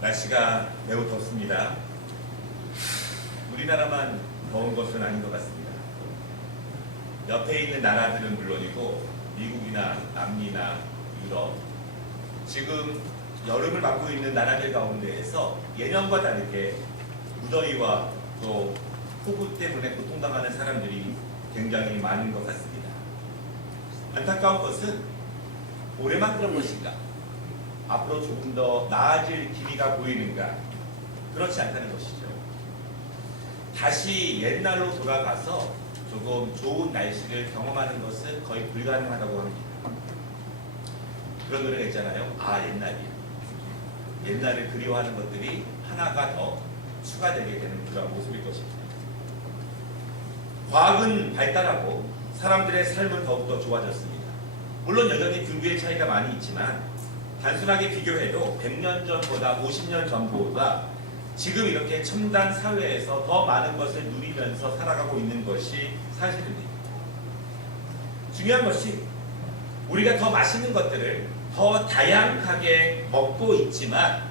날씨가 매우 덥습니다. 우리나라만 더운 것은 아닌 것 같습니다. 옆에 있는 나라들은 물론이고 미국이나 남미나 유럽, 지금 여름을 맞고 있는 나라들 가운데에서 예년과 다르게 무더위와 또 폭우 때문에 고통당하는 사람들이 굉장히 많은 것 같습니다. 안타까운 것은 올해만 그런 것인가? 앞으로 조금 더 나아질 기미가 보이는가? 그렇지 않다는 것이죠. 다시 옛날로 돌아가서 조금 좋은 날씨를 경험하는 것은 거의 불가능하다고 합니다. 그런 노래가 있잖아요. 아, 옛날이야. 옛날을 그리워하는 것들이 하나가 더 추가되게 되는 그런 모습일 것입니다. 과학은 발달하고 사람들의 삶은 더욱더 좋아졌습니다. 물론 여전히 불교의 차이가 많이 있지만 단순하게 비교해도 100년 전보다 50년 전보다 지금 이렇게 첨단 사회에서 더 많은 것을 누리면서 살아가고 있는 것이 사실입니다. 중요한 것이 우리가 더 맛있는 것들을 더 다양하게 먹고 있지만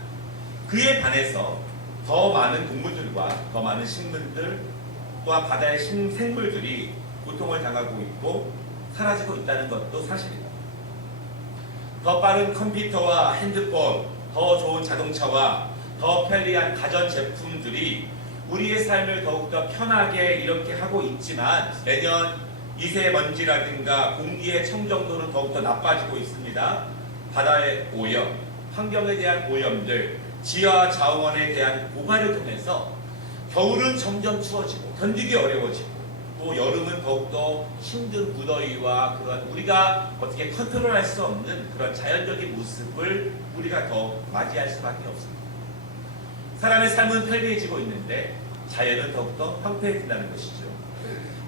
그에 반해서 더 많은 동물들과 더 많은 식물들 또한 바다의 생물들이 고통을 당하고 있고 사라지고 있다는 것도 사실입니다. 더 빠른 컴퓨터와 핸드폰, 더 좋은 자동차와 더 편리한 가전제품들이 우리의 삶을 더욱더 편하게 이렇게 하고 있지만 매년 미세먼지라든가 공기의 청정도는 더욱더 나빠지고 있습니다. 바다의 오염, 환경에 대한 오염들, 지하 자원에 대한 고갈을 통해서 겨울은 점점 추워지고 견디기 어려워지고 또 여름은 더욱더 힘든 무더위와 그런 우리가 어떻게 컨트롤할 수 없는 그런 자연적인 모습을 우리가 더 맞이할 수밖에 없습니다. 사람의 삶은 편리해지고 있는데 자연은 더욱더 황폐해진다는 것이죠.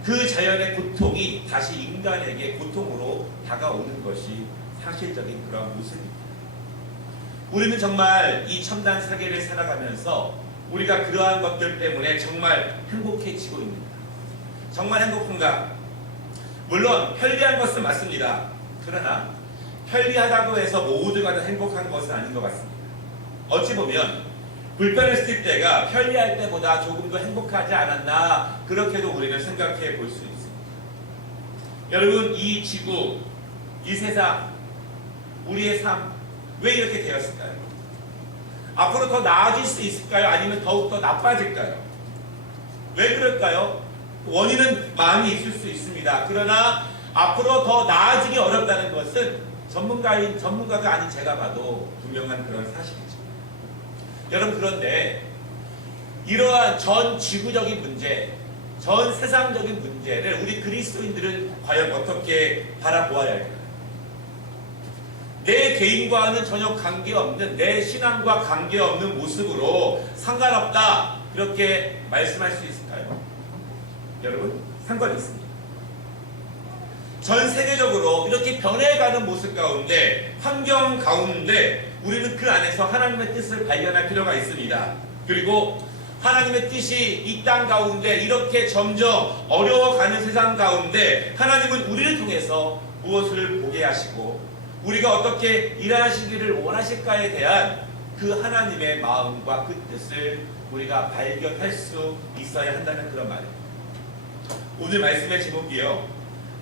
그 자연의 고통이 다시 인간에게 고통으로 다가오는 것이 사실적인 그런 모습입니다. 우리는 정말 이 첨단 세계를 살아가면서 우리가 그러한 것들 때문에 정말 행복해지고 있는가? 정말 행복한가? 물론 편리한 것은 맞습니다. 그러나 편리하다고 해서 모두가 다 행복한 것은 아닌 것 같습니다. 어찌 보면 불편했을 때가 편리할 때보다 조금 더 행복하지 않았나 그렇게도 우리는 생각해 볼 수 있습니다. 여러분, 이 지구, 이 세상, 우리의 삶 왜 이렇게 되었을까요? 앞으로 더 나아질 수 있을까요? 아니면 더욱더 나빠질까요? 왜 그럴까요? 원인은 많이 있을 수 있습니다. 그러나 앞으로 더 나아지기 어렵다는 것은 전문가가 아닌 제가 봐도 분명한 그런 사실이죠. 여러분, 그런데 이러한 전 지구적인 문제, 전 세상적인 문제를 우리 그리스도인들은 과연 어떻게 바라보아야 할까요? 내 개인과는 전혀 관계없는, 내 신앙과 관계없는 모습으로 상관없다 그렇게 말씀할 수 있을까요? 여러분, 상관이 있습니다. 전 세계적으로 이렇게 변해가는 모습 가운데, 환경 가운데 우리는 그 안에서 하나님의 뜻을 발견할 필요가 있습니다. 그리고 하나님의 뜻이 이 땅 가운데 이렇게 점점 어려워가는 세상 가운데 하나님은 우리를 통해서 무엇을 보게 하시고 우리가 어떻게 일하시기를 원하실까에 대한 그 하나님의 마음과 그 뜻을 우리가 발견할 수 있어야 한다는 그런 말입니다. 오늘 말씀의 제목이요,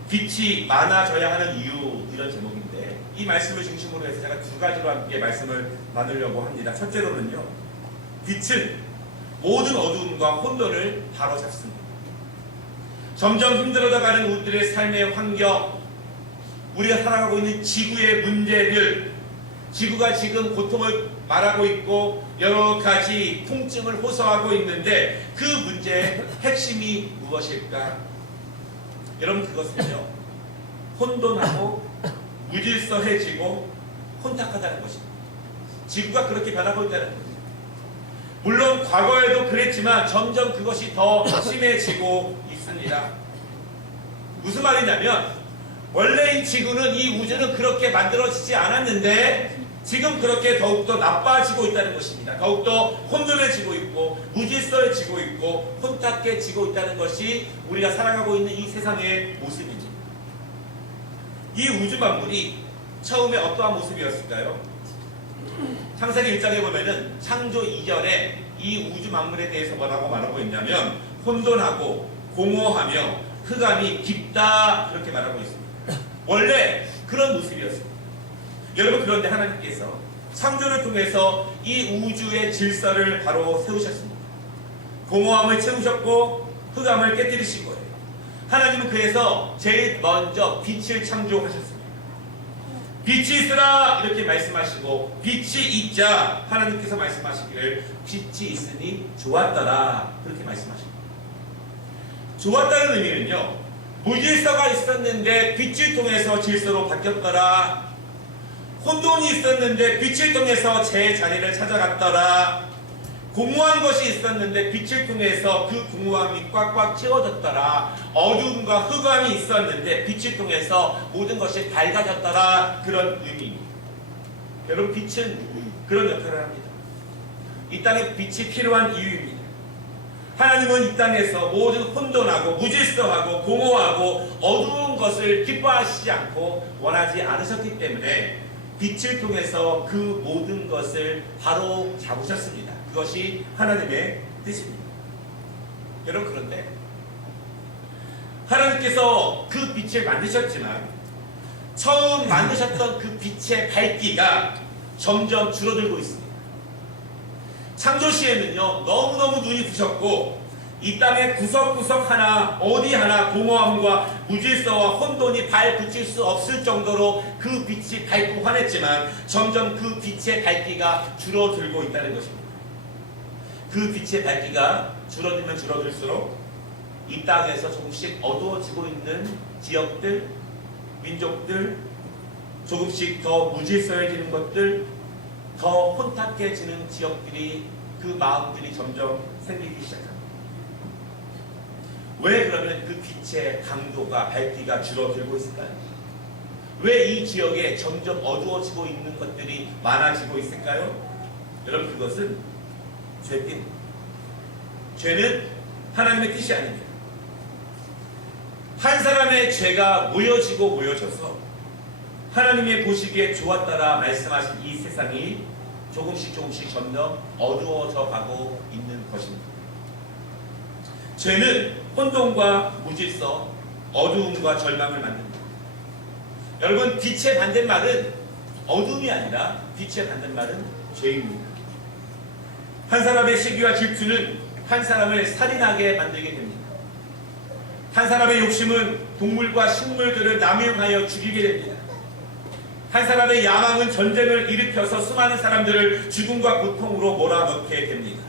빛이 많아져야 하는 이유, 이런 제목인데 이 말씀을 중심으로 해서 제가 두 가지로 함께 말씀을 나누려고 합니다. 첫째로는요, 빛은 모든 어두움과 혼돈을 바로잡습니다. 점점 힘들어져가는 우리들의 삶의 환경, 우리가 살아가고 있는 지구의 문제들, 지구가 지금 고통을 말하고 있고 여러 가지 통증을 호소하고 있는데 그 문제의 핵심이 무엇일까? 여러분, 그것은요, 혼돈하고 무질서해지고 혼탁하다는 것입니다. 지구가 그렇게 변하고 있다는 것입니다. 물론 과거에도 그랬지만 점점 그것이 더 심해지고 있습니다. 무슨 말이냐면 원래 이 지구는, 이 우주는 그렇게 만들어지지 않았는데 지금 그렇게 더욱더 나빠지고 있다는 것입니다. 더욱더 혼돈해지고 있고 무질서해지고 있고 혼탁해지고 있다는 것이 우리가 살아가고 있는 이 세상의 모습입니다. 이 우주 만물이 처음에 어떠한 모습이었을까요? 창세기 1장에 보면은 창조 2절에 이 우주 만물에 대해서 뭐라고 말하고 있냐면 혼돈하고 공허하며 흑암이 깊다 그렇게 말하고 있습니다. 원래 그런 모습이었습니다. 여러분, 그런데 하나님께서 창조를 통해서 이 우주의 질서를 바로 세우셨습니다. 공허함을 채우셨고 흑암을 깨뜨리신 거예요. 하나님은 그래서 제일 먼저 빛을 창조하셨습니다. 빛이 있으라 이렇게 말씀하시고 빛이 있자 하나님께서 말씀하시기를 빛이 있으니 좋았더라 그렇게 말씀하십니다. 좋았다는 의미는요, 무질서가 있었는데 빛을 통해서 질서로 바뀌었더라, 혼돈이 있었는데 빛을 통해서 제 자리를 찾아갔더라, 공허한 것이 있었는데 빛을 통해서 그 공허함이 꽉꽉 채워졌더라, 어두움과 흑암이 있었는데 빛을 통해서 모든 것이 밝아졌더라, 그런 의미입니다. 여러분, 빛은 그런 역할을 합니다. 이 땅에 빛이 필요한 이유입니다. 하나님은 이 땅에서 모든 혼돈하고 무질서하고 공허하고 어두운 것을 기뻐하시지 않고 원하지 않으셨기 때문에 빛을 통해서 그 모든 것을 바로 잡으셨습니다. 그것이 하나님의 뜻입니다. 여러분, 그런데 하나님께서 그 빛을 만드셨지만 처음 만드셨던 그 빛의 밝기가 점점 줄어들고 있습니다. 창조 시에는요, 너무너무 눈이 부셨고 이 땅의 구석구석 하나 어디 하나 공허함과 무질서와 혼돈이 발붙일 수 없을 정도로 그 빛이 밝고 환했지만 점점 그 빛의 밝기가 줄어들고 있다는 것입니다. 그 빛의 밝기가 줄어들면 줄어들수록 이 땅에서 조금씩 어두워지고 있는 지역들, 민족들, 조금씩 더 무질서해지는 것들, 더 혼탁해지는 지역들이, 그 마음들이 점점 생기기 시작합니다. 왜 그러면 그 빛의 강도가, 밝기가 줄어들고 있을까요? 왜 이 지역에 점점 어두워지고 있는 것들이 많아지고 있을까요? 여러분, 그것은 죄 때문입니다. 죄는 하나님의 뜻이 아닙니다. 한 사람의 죄가 모여지고 모여져서 하나님의 보시기에 좋았다라 말씀하신 이 세상이 조금씩 점점 어두워져 가고 있는 것입니다. 죄는 혼돈과 무질서, 어두움과 절망을 만듭니다. 여러분, 빛의 반대말은 어둠이 아니라 빛의 반대말은 죄입니다. 한 사람의 시기와 질투는 한 사람을 살인하게 만들게 됩니다. 한 사람의 욕심은 동물과 식물들을 남용하여 죽이게 됩니다. 한 사람의 야망은 전쟁을 일으켜서 수많은 사람들을 죽음과 고통으로 몰아넣게 됩니다.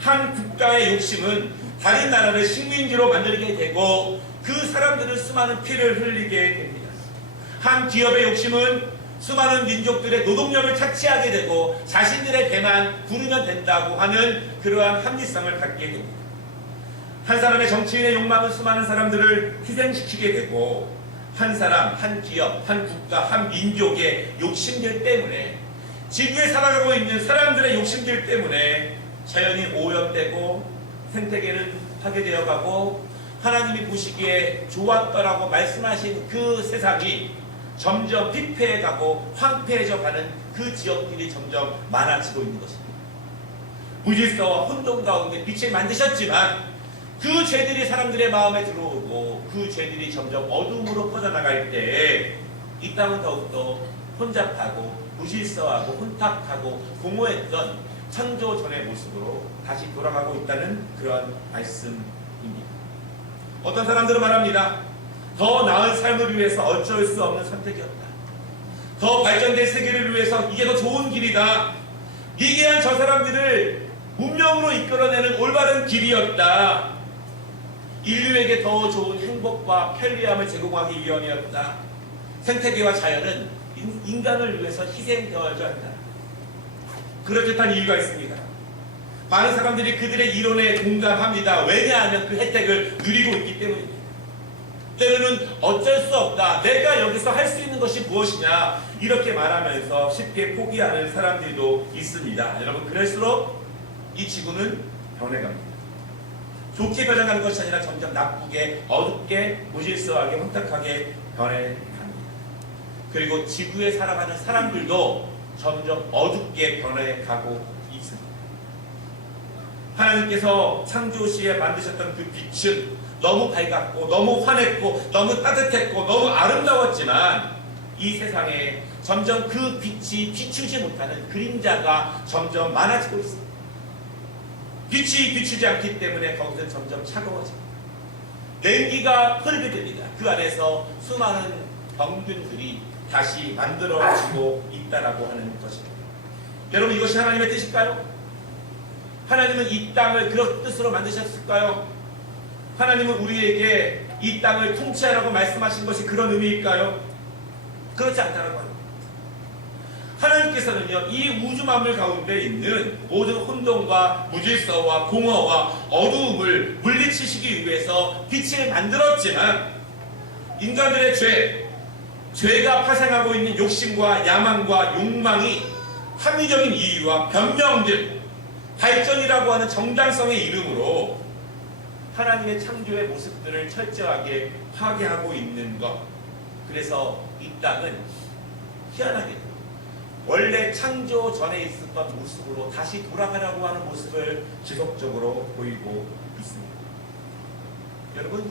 한 국가의 욕심은 다른 나라를 식민지로 만들게 되고 그 사람들은 수많은 피를 흘리게 됩니다. 한 기업의 욕심은 수많은 민족들의 노동력을 착취하게 되고 자신들의 배만 부르면 된다고 하는 그러한 합리성을 갖게 됩니다. 한 사람의 정치인의 욕망은 수많은 사람들을 희생시키게 되고 한 사람, 한 기업, 한 국가, 한 민족의 욕심들 때문에, 지구에 살아가고 있는 사람들의 욕심들 때문에 자연이 오염되고 생태계는 파괴되어 가고 하나님이 보시기에 좋았더라고 말씀하신 그 세상이 점점 피폐해가고 황폐해져 가는 그 지역들이 점점 많아지고 있는 것입니다. 무질서와 혼돈 가운데 빛을 만드셨지만 그 죄들이 사람들의 마음에 들어오고 그 죄들이 점점 어둠으로 퍼져나갈 때 이 땅은 더욱더 혼잡하고 무질서하고 혼탁하고 공허했던 창조 전의 모습으로 다시 돌아가고 있다는 그런 말씀입니다. 어떤 사람들은 말합니다. 더 나은 삶을 위해서 어쩔 수 없는 선택이었다. 더 발전된 세계를 위해서 이게 더 좋은 길이다. 미개한 저 사람들을 문명으로 이끌어내는 올바른 길이었다. 인류에게 더 좋은 행복과 편리함을 제공하기 위함이었다. 생태계와 자연은 인간을 위해서 희생되어야 한다. 그럴듯한 이유가 있습니다. 많은 사람들이 그들의 이론에 공감합니다. 왜냐하면 그 혜택을 누리고 있기 때문입니다. 때로는 어쩔 수 없다. 내가 여기서 할 수 있는 것이 무엇이냐. 이렇게 말하면서 쉽게 포기하는 사람들도 있습니다. 여러분, 그럴수록 이 지구는 변해갑니다. 좋게 변해가는 것이 아니라 점점 나쁘게, 어둡게, 무질서하게, 혼탁하게 변해갑니다. 그리고 지구에 살아가는 사람들도 점점 어둡게 변해가고 있습니다. 하나님께서 창조시에 만드셨던 그 빛은 너무 밝았고 너무 환했고 너무 따뜻했고 너무 아름다웠지만 이 세상에 점점 그 빛이 비추지 못하는 그림자가 점점 많아지고 있습니다. 빛이 비추지 않기 때문에 거기서 점점 차가워집니다. 냉기가 흐르게 됩니다. 그 안에서 수많은 병균들이 다시 만들어지고 있다라고 하는 것입니다. 여러분, 이것이 하나님의 뜻일까요? 하나님은 이 땅을 그런 뜻으로 만드셨을까요? 하나님은 우리에게 이 땅을 통치하라고 말씀하신 것이 그런 의미일까요? 그렇지 않다라고 합니다. 하나님께서는요, 이 우주 만물 가운데 있는 모든 혼돈과 무질서와 공허와 어두움을 물리치시기 위해서 빛을 만들었지만 인간들의 죄가 파생하고 있는 욕심과 야망과 욕망이 합리적인 이유와 변명들, 발전이라고 하는 정당성의 이름으로 하나님의 창조의 모습들을 철저하게 파괴하고 있는 것. 그래서 이 땅은 희한하게 원래 창조 전에 있었던 모습으로 다시 돌아가라고 하는 모습을 지속적으로 보이고 있습니다. 여러분,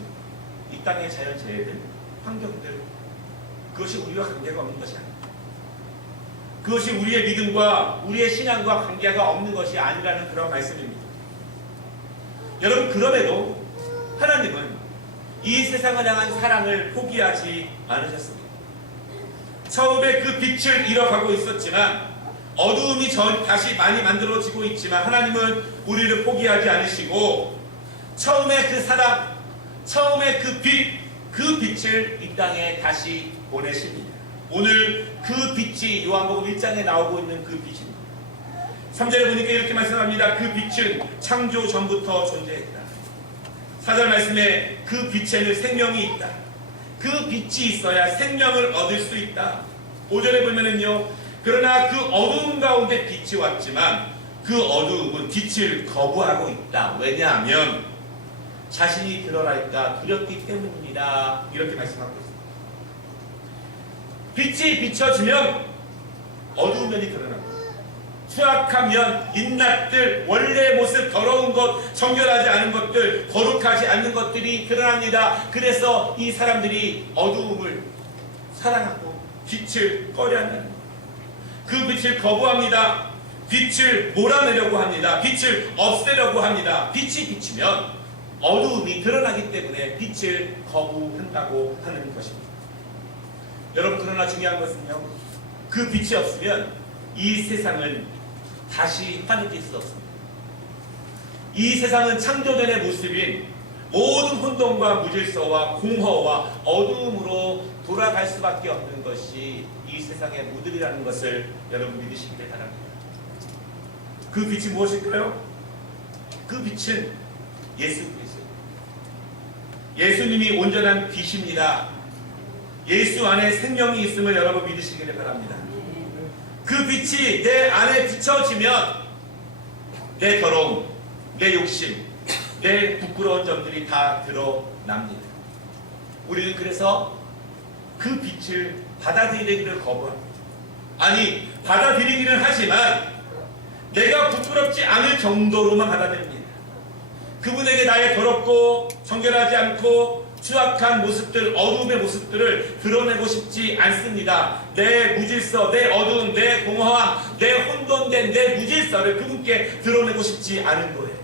이 땅의 자연재해들, 환경들, 그것이 우리와 관계가 없는 것이 아닙니다. 그것이 우리의 믿음과 우리의 신앙과 관계가 없는 것이 아니라는 그런 말씀입니다. 여러분, 그럼에도 하나님은 이 세상을 향한 사랑을 포기하지 않으셨습니다. 처음에 그 빛을 잃어가고 있었지만 어두움이 다시 많이 만들어지고 있지만 하나님은 우리를 포기하지 않으시고 처음에 그 사랑, 처음에 그 빛을 이 땅에 다시 보내십니다. 오늘 그 빛이 요한복음 1장에 나오고 있는 그 빛입니다. 3절에 보니까 이렇게 말씀합니다. 그 빛은 창조 전부터 존재했다. 4절 말씀에 그 빛에는 생명이 있다. 그 빛이 있어야 생명을 얻을 수 있다. 5절에 보면은요, 그러나 그 어두움 가운데 빛이 왔지만 그 어두움은 빛을 거부하고 있다. 왜냐하면 자신이 드러날까 두렵기 때문입니다. 이렇게 말씀하고 있습니다. 빛이 비춰지면 어두운 면이 드러납니다. 추악하면 인낯들, 원래 모습, 더러운 것, 정결하지 않은 것들, 거룩하지 않는 것들이 드러납니다. 그래서 이 사람들이 어두움을 사랑하고 빛을 꺼려하는, 그 빛을 거부합니다. 빛을 몰아내려고 합니다. 빛을 없애려고 합니다. 빛이 비치면 어두움이 드러나기 때문에 빛을 거부한다고 하는 것입니다. 여러분, 그러나 중요한 것은요, 그 빛이 없으면 이 세상은 다시 환해질 수 없습니다. 이 세상은 창조전의 모습인 모든 혼돈과 무질서와 공허와 어두움으로 돌아갈 수밖에 없는 것이 이 세상의 모델이라는 것을 여러분 믿으시기를 바랍니다. 그 빛이 무엇일까요? 그 빛은 예수 그리스도. 예수님이 온전한 빛입니다. 예수 안에 생명이 있음을 여러분 믿으시기를 바랍니다. 그 빛이 내 안에 비춰지면 내 더러움, 내 욕심, 내 부끄러운 점들이 다 드러납니다. 우리는 그래서 그 빛을 받아들이기를 거부합니다. 아니, 받아들이기는 하지만 내가 부끄럽지 않을 정도로만 받아들입니다. 그분에게 나의 더럽고 정결하지 않고 추악한 모습들, 어두움의 모습들을 드러내고 싶지 않습니다. 내 무질서, 내 어두움, 내 공허함, 내 혼돈된 내 무질서를 그분께 드러내고 싶지 않은 거예요.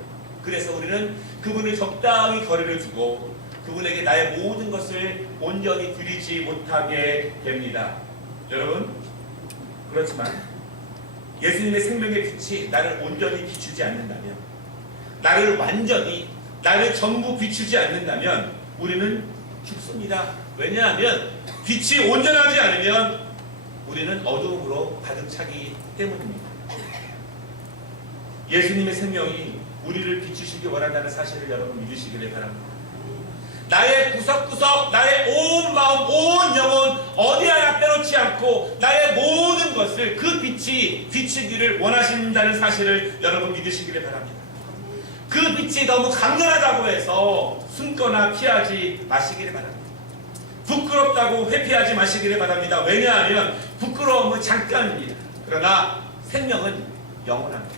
그래서 우리는 그분을 적당히 거리를 두고 그분에게 나의 모든 것을 온전히 드리지 못하게 됩니다. 여러분, 그렇지만 예수님의 생명의 빛이 나를 온전히 비추지 않는다면, 나를 완전히, 나를 전부 비추지 않는다면 우리는 죽습니다. 왜냐하면 빛이 온전하지 않으면 우리는 어두움으로 가득 차기 때문입니다. 예수님의 생명이 우리를 비추시기 원한다는 사실을 여러분 믿으시기를 바랍니다. 나의 구석구석, 나의 온 마음, 온 영혼 어디 하나 빼놓지 않고 나의 모든 것을 그 빛이 비추기를 원하신다는 사실을 여러분 믿으시기를 바랍니다. 그 빛이 너무 강렬하다고 해서 숨거나 피하지 마시기를 바랍니다. 부끄럽다고 회피하지 마시기를 바랍니다. 왜냐하면 부끄러움은 잠깐입니다. 그러나 생명은 영원합니다.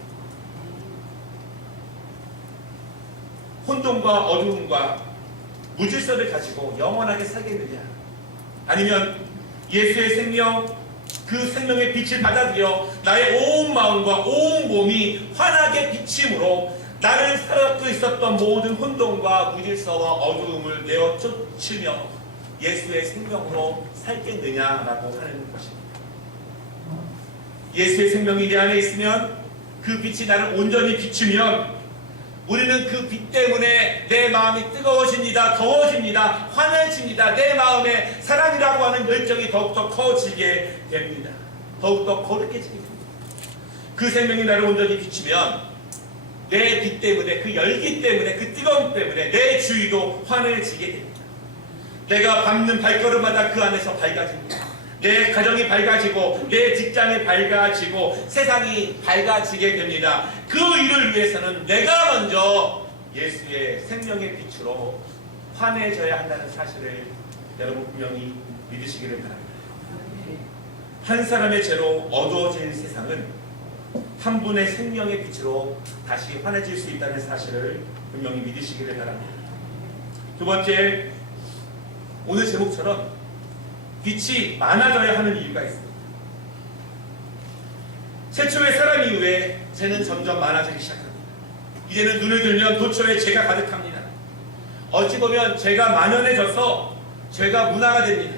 혼돈과 어두움과 무질서를 가지고 영원하게 살겠느냐? 아니면 예수의 생명, 그 생명의 빛을 받아들여 나의 온 마음과 온 몸이 환하게 비침으로 나를 살아가고 있었던 모든 혼돈과 무질서와 어두움을 내어 쫓으며 예수의 생명으로 살겠느냐라고 하는 것입니다. 예수의 생명이 내 안에 있으면 그 빛이 나를 온전히 비추면 우리는 그 빛 때문에 내 마음이 뜨거워집니다. 더워집니다. 환해집니다. 내 마음에 사랑이라고 하는 열정이 더욱더 커지게 됩니다. 더욱더 거룩해지게 됩니다. 그 생명이 나를 온전히 비추면 내 빛 때문에, 그 열기 때문에, 그 뜨거움 때문에 내 주위도 환해지게 됩니다. 내가 밟는 발걸음마다 그 안에서 밝아집니다. 내 가정이 밝아지고 내 직장이 밝아지고 세상이 밝아지게 됩니다. 그 일을 위해서는 내가 먼저 예수의 생명의 빛으로 환해져야 한다는 사실을 여러분 분명히 믿으시기를 바랍니다. 한 사람의 죄로 어두워진 세상은 한 분의 생명의 빛으로 다시 환해질 수 있다는 사실을 분명히 믿으시기를 바랍니다. 두 번째, 오늘 제목처럼 빛이 많아져야 하는 이유가 있습니다. 최초의 사람 이후에 죄는 점점 많아지기 시작합니다. 이제는 눈을 들면 도처에 죄가 가득합니다. 어찌 보면 죄가 만연해져서 죄가 문화가 됩니다.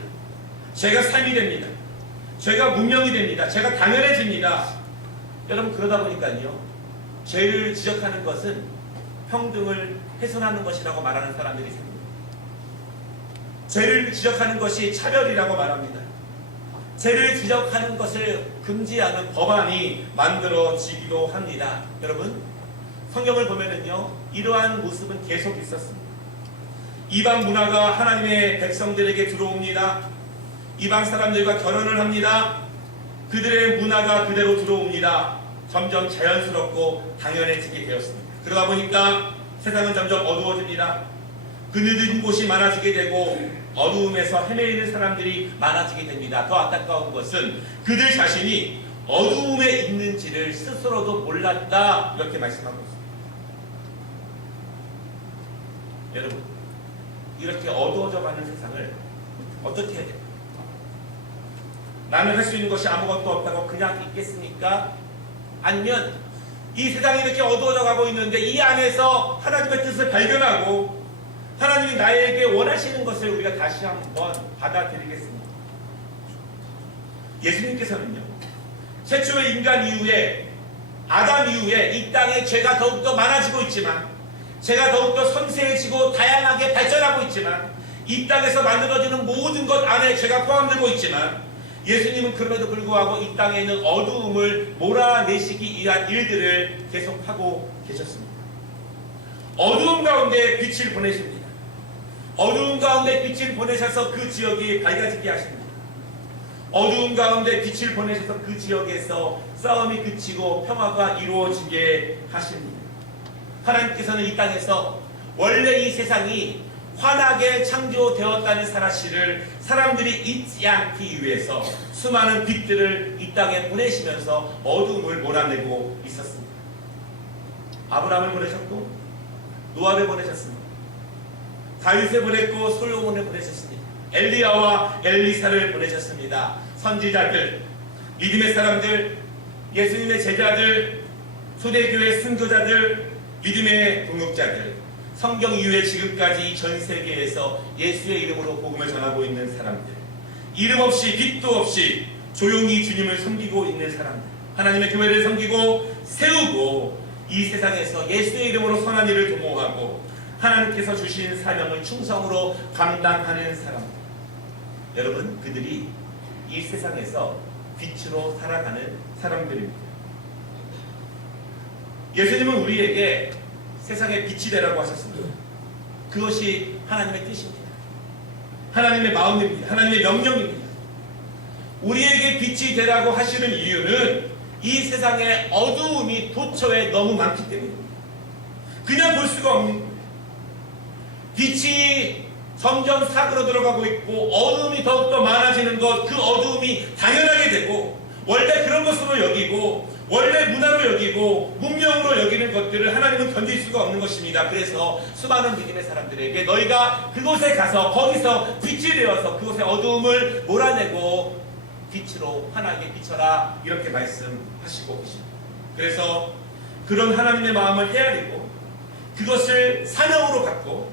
죄가 삶이 됩니다. 죄가 문명이 됩니다. 죄가 당연해집니다. 여러분, 그러다 보니까요, 죄를 지적하는 것은 평등을 훼손하는 것이라고 말하는 사람들이 생깁니다. 죄를 지적하는 것이 차별이라고 말합니다. 죄를 지적하는 것을 금지하는 법안이 만들어지기도 합니다. 여러분, 성경을 보면은요, 이러한 모습은 계속 있었습니다. 이방 문화가 하나님의 백성들에게 들어옵니다. 이방 사람들과 결혼을 합니다. 그들의 문화가 그대로 들어옵니다. 점점 자연스럽고 당연해지게 되었습니다. 그러다 보니까 세상은 점점 어두워집니다. 그늘진 곳이 많아지게 되고 어두움에서 헤매이는 사람들이 많아지게 됩니다. 더 안타까운 것은 그들 자신이 어두움에 있는지를 스스로도 몰랐다, 이렇게 말씀하고 있습니다. 여러분, 이렇게 어두워져 가는 세상을 어떻게 해야 됩니까? 나는 할 수 있는 것이 아무것도 없다고 그냥 있겠습니까? 아니면 이 세상이 이렇게 어두워져 가고 있는데 이 안에서 하나님의 뜻을 발견하고 하나님이 나에게 원하시는 것을 우리가 다시 한번 받아들이겠습니다. 예수님께서는요, 최초의 인간 이후에, 아담 이후에 이 땅에 죄가 더욱더 많아지고 있지만, 죄가 더욱더 섬세해지고 다양하게 발전하고 있지만, 이 땅에서 만들어지는 모든 것 안에 죄가 포함되고 있지만, 예수님은 그럼에도 불구하고 이 땅에 있는 어두움을 몰아내시기 위한 일들을 계속하고 계셨습니다. 어두움 가운데 빛을 보내십니다. 어두움 가운데 빛을 보내셔서 그 지역이 밝아지게 하십니다. 어두움 가운데 빛을 보내셔서 그 지역에서 싸움이 그치고 평화가 이루어지게 하십니다. 하나님께서는 이 땅에서 원래 이 세상이 환하게 창조되었다는 사실을 사람들이 잊지 않기 위해서 수많은 빛들을 이 땅에 보내시면서 어두움을 몰아내고 있었습니다. 아브라함을 보내셨고 노아를 보내셨습니다. 다윗을 보냈고 솔로몬을 보내셨습니다. 엘리야와 엘리사를 보내셨습니다. 선지자들, 믿음의 사람들, 예수님의 제자들, 초대교회 순교자들, 믿음의 동역자들, 성경 이후에 지금까지 전 세계에서 예수의 이름으로 복음을 전하고 있는 사람들, 이름 없이 빛도 없이 조용히 주님을 섬기고 있는 사람들, 하나님의 교회를 섬기고 세우고 이 세상에서 예수의 이름으로 선한 일을 도모하고 하나님께서 주신 사명을 충성으로 감당하는 사람들, 여러분, 그들이 이 세상에서 빛으로 살아가는 사람들입니다. 예수님은 우리에게 세상의 빛이 되라고 하셨습니다. 그것이 하나님의 뜻입니다. 하나님의 마음입니다. 하나님의 명령입니다. 우리에게 빛이 되라고 하시는 이유는 이 세상에 어두움이 도처에 너무 많기 때문입니다. 그냥 볼 수가 없는 거예요. 빛이 점점 사그러 들어가고 있고 어두움이 더욱더 많아지는 것, 그 어두움이 당연하게 되고 원래 그런 것으로 여기고 원래 문화로 여기고 문명으로 여기는 것들을 하나님은 견딜 수가 없는 것입니다. 그래서 수많은 믿음의 사람들에게 너희가 그곳에 가서 거기서 빛이 되어서 그곳의 어두움을 몰아내고 빛으로 환하게 비춰라 이렇게 말씀하시고 계십니다. 그래서 그런 하나님의 마음을 헤아리고 그것을 사명으로 갖고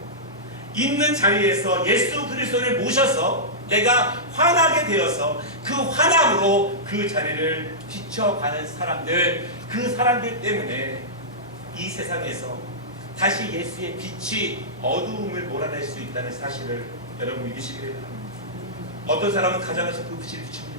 있는 자리에서 예수 그리스도를 모셔서 내가 환하게 되어서 그 환함으로 그 자리를 비춰가는 사람들, 그 사람들 때문에 이 세상에서 다시 예수의 빛이 어두움을 몰아낼 수 있다는 사실을 여러분 믿으시기를 바랍니다. 어떤 사람은 가정에서 그 빛을 비춥니다.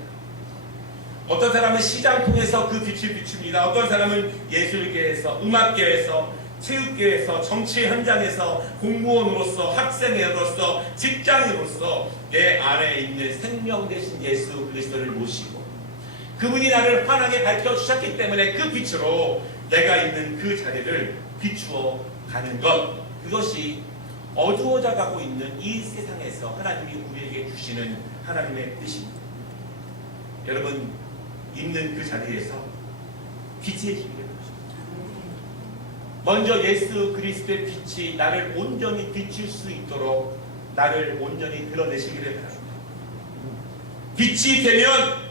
어떤 사람은 시장 통해서 그 빛을 비춥니다. 어떤 사람은 예술계에서, 음악계에서, 체육계에서, 정치 현장에서, 공무원으로서, 학생으로서, 직장인으로서 내 안에 있는 생명 되신 예수 그리스도를 모시고 그분이 나를 환하게 밝혀주셨기 때문에 그 빛으로 내가 있는 그 자리를 비추어 가는 것, 그것이 어두워져 가고 있는 이 세상에서 하나님이 우리에게 주시는 하나님의 뜻입니다. 여러분, 있는 그 자리에서 빛이해지기를 먼저 예수 그리스도의 빛이 나를 온전히 비출 수 있도록 나를 온전히 드러내시기를 바랍니다. 빛이 되면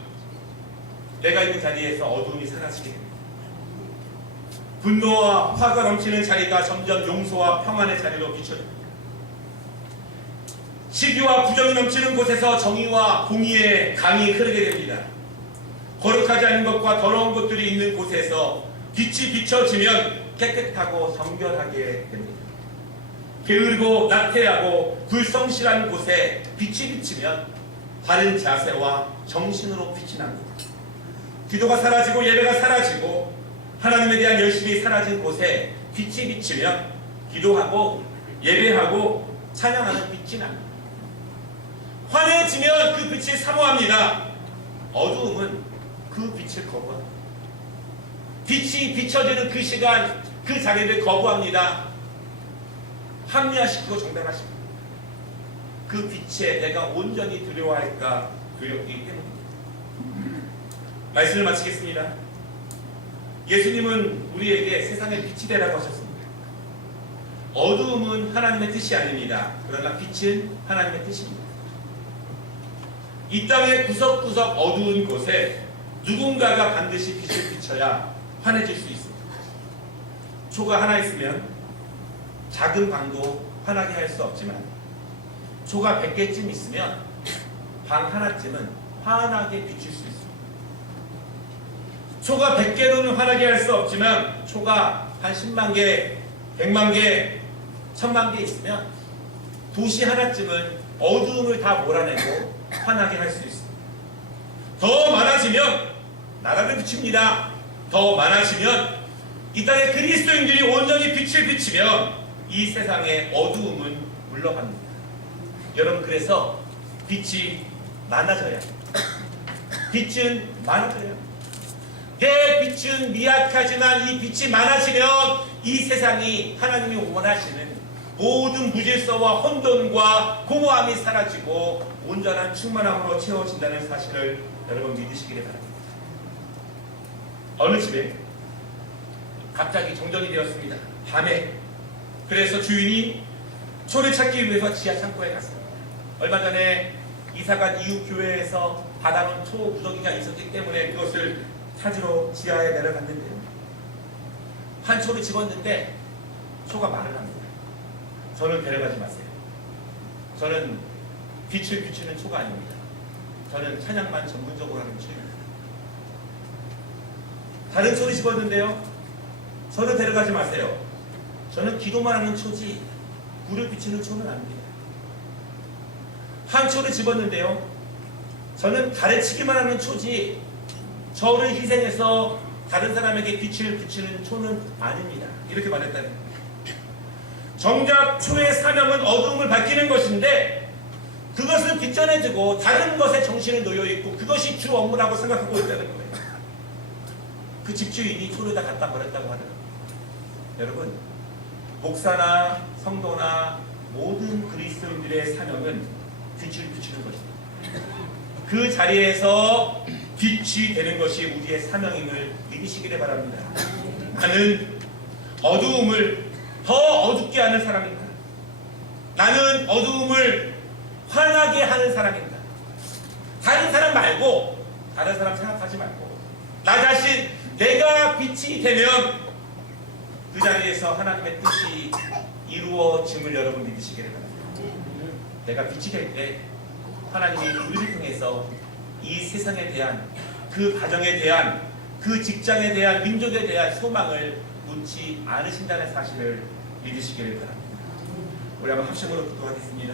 내가 있는 자리에서 어두움이 사라지게 됩니다. 분노와 화가 넘치는 자리가 점점 용서와 평안의 자리로 비춰집니다. 시기와 부정이 넘치는 곳에서 정의와 공의의 강이 흐르게 됩니다. 거룩하지 않은 것과 더러운 것들이 있는 곳에서 빛이 비춰지면 깨끗하고 정결하게 됩니다. 게으르고 나태하고 불성실한 곳에 빛이 비치면 바른 자세와 정신으로 빛이 납니다. 기도가 사라지고 예배가 사라지고 하나님에 대한 열심이 사라진 곳에 빛이 비치면 기도하고 예배하고 찬양하는 빛이 납니다. 환해지면 그 빛을 사모합니다. 어두움은 그 빛을 거부합니다. 빛이 비춰지는 그 시간, 그 자리를 거부합니다. 합리화시키고 정당화시킵니다. 그 빛에 내가 온전히 두려워할까 두렵기 때문입니다. 말씀을 마치겠습니다. 예수님은 우리에게 세상의 빛이 되라고 하셨습니다. 어두움은 하나님의 뜻이 아닙니다. 그러나 빛은 하나님의 뜻입니다. 이 땅의 구석구석 어두운 곳에 누군가가 반드시 빛을 비춰야 환해질 수 있습니다. 초가 하나 있으면 작은 방도 환하게 할 수 없지만 초가 100개쯤 있으면 방 하나쯤은 환하게 비칠 수 있습니다. 초가 100개로는 환하게 할 수 없지만 초가 한 10만 개, 100만 개, 1000만 개 있으면 도시 하나쯤은 어두움을 다 몰아내고 환하게 할 수 있습니다. 더 많아지면 나라를 비춥니다. 더 많아지면 이 땅의 그리스도인들이 온전히 빛을 비치면 이 세상의 어두움은 물러갑니다. 여러분, 그래서 빛이 많아져야 빛은 많아져야 내 빛은 미약하지만 이 빛이 많아지면 이 세상이 하나님이 원하시는 모든 무질서와 혼돈과 공허함이 사라지고 온전한 충만함으로 채워진다는 사실을 여러분 믿으시기를 바랍니다. 어느 집에 갑자기 정전이 되었습니다. 밤에. 그래서 주인이 초를 찾기 위해서 지하 창고에 갔습니다. 얼마 전에 이사간 이웃 교회에서 받아놓은 초 무더기가 있었기 때문에 그것을 찾으러 지하에 내려갔는데요. 한 초를 집었는데 초가 말을 합니다. 저는 데려가지 마세요. 저는 빛을 비추는 초가 아닙니다. 저는 찬양만 전문적으로 하는 초입니다. 다른 초를 집었는데요. 저를 데려가지 마세요. 저는 기도만 하는 초지 불을 비추는 초는 아닙니다. 한 초를 집었는데요. 저는 가르치기만 하는 초지 저를 희생해서 다른 사람에게 빛을 비추는 초는 아닙니다. 이렇게 말했다는 겁니다. 정작 초의 사명은 어두움을 밝히는 것인데 그것은 뒷전해지고 다른 것에 정신을 놓여있고 그것이 주 업무라고 생각하고 있다는 거예요. 그 집주인이 초를 다 갖다 버렸다고 하는 겁니다. 여러분, 목사나 성도나 모든 그리스도인들의 사명은 빛을 비추는 것입니다. 그 자리에서 빛이 되는 것이 우리의 사명임을 믿으시기를 바랍니다. 나는 어두움을 더 어둡게 하는 사람입니다. 나는 어두움을 환하게 하는 사람입니다. 다른 사람 말고, 다른 사람 생각하지 말고, 나 자신, 내가 빛이 되면 그 자리에서 하나님의 뜻이 이루어짐을 여러분 믿으시기를 바랍니다. 내가 빛이 될 때 하나님이 우리를 통해서 이 세상에 대한, 그 가정에 대한, 그 직장에 대한, 민족에 대한 소망을 놓지 않으신다는 사실을 믿으시기를 바랍니다. 우리 한번 합심으로 기도하겠습니다.